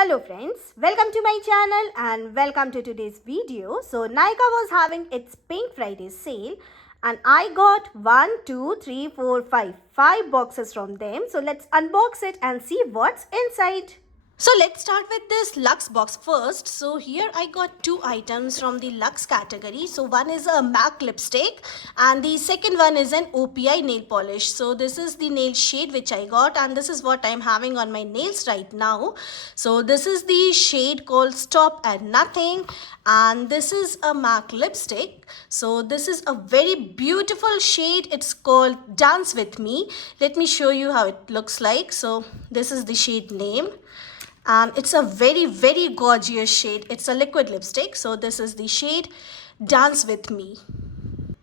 Hello friends, welcome to my channel and welcome to today's video. So Nykaa was having its Pink Friday sale and I got 5 boxes from them. So let's unbox it and see what's inside. So let's start with this Luxe box first. So here I got two items from the Luxe category. So one is a MAC lipstick and the second one is an OPI nail polish. So this is the nail shade which I got and this is what I'm having on my nails right now. So this is the shade called Stop and Nothing and this is a MAC lipstick. So this is a very beautiful shade. It's called Dance With Me. Let me show you how it looks like. So this is the shade name. And it's a very gorgeous shade. It's a liquid lipstick. So this is the shade Dance With Me.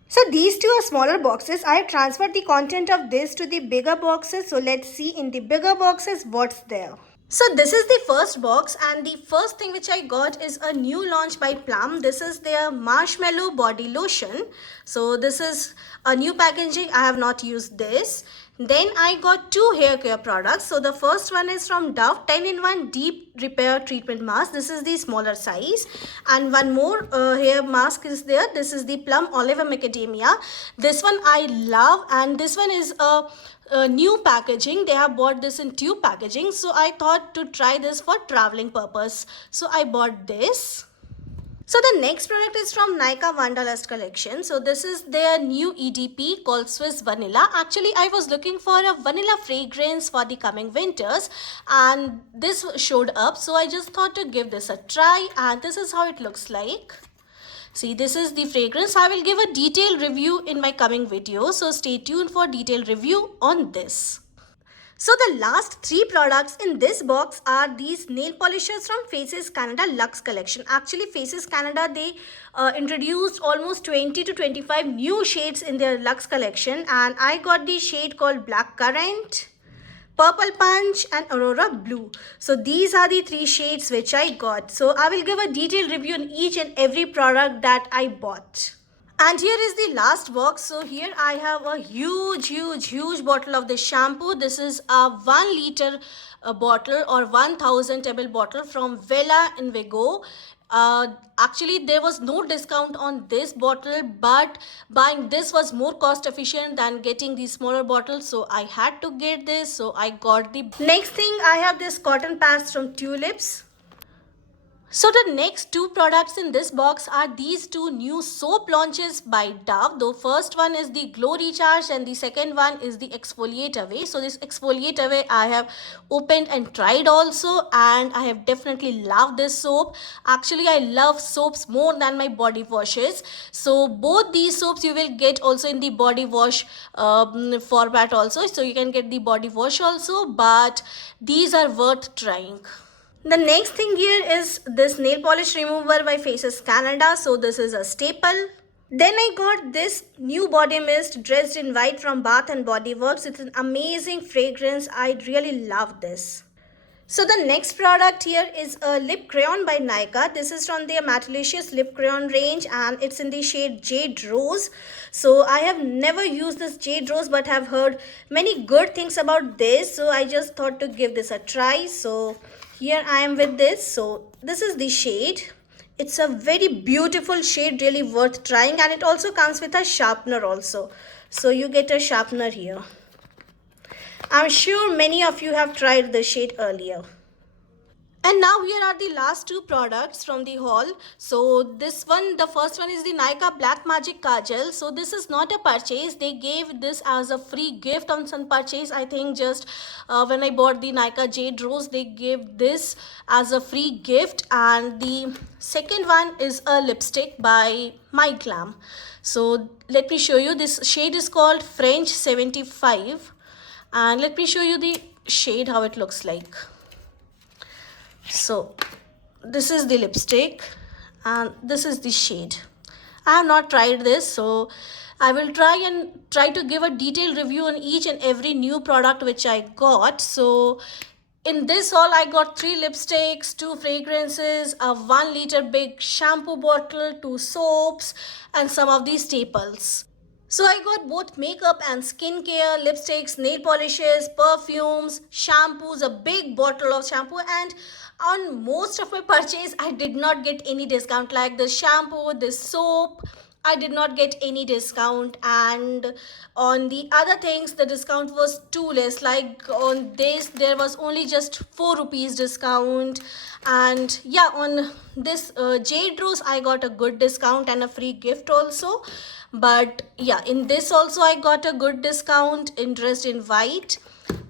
So these two are smaller boxes. I have transferred the content of this to the bigger boxes. So let's see in the bigger boxes what's there. So this is the first box and the first thing which I got is a new launch by Plum. This is their Marshmallow Body Lotion. So this is a new packaging. I have not used this. Then I got two hair care products. So the first one is from Dove 10-in-1 Deep Repair Treatment Mask. This is the smaller size. And one more hair mask is there. This is the Plum Olive Macadamia. This one I love and this one is a new packaging. They have bought this in tube packaging. So I thought to try this for traveling purpose. So I bought this. So the next product is from Nykaa Wanderlust collection. So this is their new EDP called Swiss Vanilla. Actually, I was looking for a vanilla fragrance for the coming winters and this showed up. So I just thought to give this a try and this is how it looks like. See, this is the fragrance. I will give a detailed review in my coming video. So stay tuned for detailed review on this. So the last three products in this box are these nail polishes from Faces Canada Luxe collection. Actually, Faces Canada, they introduced almost 20 to 25 new shades in their Luxe collection. And I got the shade called Black Currant, Purple Punch and Aurora Blue. So these are the three shades which I got. So I will give a detailed review on each and every product that I bought. And here is the last box. So here I have a huge bottle of the shampoo. This is a 1 liter bottle or 1000 ml bottle from Vela in Vigo. Actually there was no discount on this bottle, but buying this was more cost efficient than getting the smaller bottle, so I had to get this. So I got the next thing. I have this cotton pads from Tulips. So the next two products in this box are these two new soap launches by Dove. The first one is the Glow Recharge and the second one is the Exfoliate Away. So this Exfoliate Away I have opened and tried also and I have definitely loved this soap. Actually, I love soaps more than my body washes. So both these soaps you will get also in the body wash format also. So you can get the body wash also, but these are worth trying. The next thing here is this nail polish remover by Faces Canada. So this is a staple. Then I got this new body mist Dressed in White from Bath and Body Works. It's an amazing fragrance. I really love this. So the next product here is a lip crayon by Nykaa. This is from their Mattelicious lip crayon range and it's in the shade Jade Rose. So I have never used this Jade Rose but have heard many good things about this. So I just thought to give this a try. So here I am with this. So this is the shade. It's a very beautiful shade, really worth trying, and it also comes with a sharpener also. So you get a sharpener here. I'm sure many of you have tried the shade earlier. And now here are the last two products from the haul. So this one, the first one is the Nykaa Black Magic Kajal. So this is not a purchase. They gave this as a free gift on some purchase. I think just when I bought the Nykaa Jade Rose, they gave this as a free gift. And the second one is a lipstick by My Glam. So let me show you. This shade is called French 75. And let me show you the shade, how it looks like. So this is the lipstick and this is the shade. I have not tried this, so I will try to give a detailed review on each and every new product which I got. So in this haul I got 3 lipsticks, 2 fragrances, a 1 liter big shampoo bottle, 2 soaps and some of these staples. So I got both makeup and skincare, lipsticks, nail polishes, perfumes, shampoos, a big bottle of shampoo and On most of my purchase, I did not get any discount, like the shampoo, the soap. I did not get any discount, and on the other things the discount was too less. Like on this there was only just 4 rupees discount, and yeah, on this jade rose I got a good discount and a free gift also. But yeah, in this also I got a good discount in dressed in white.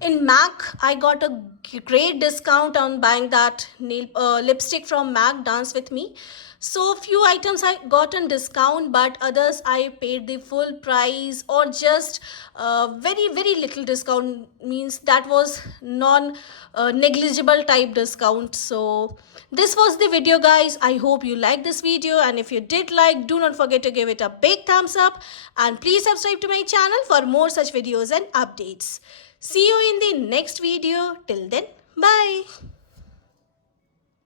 In MAC, I got a great discount on buying that lipstick from MAC, Dance With Me. So few items I got on discount, but others I paid the full price or just very little discount, means that was non negligible type discount. So this was the video, guys. I hope you liked this video, and if you did like, do not forget to give it a big thumbs up, and please subscribe to my channel for more such videos and updates. See you in the next video. Till then, bye.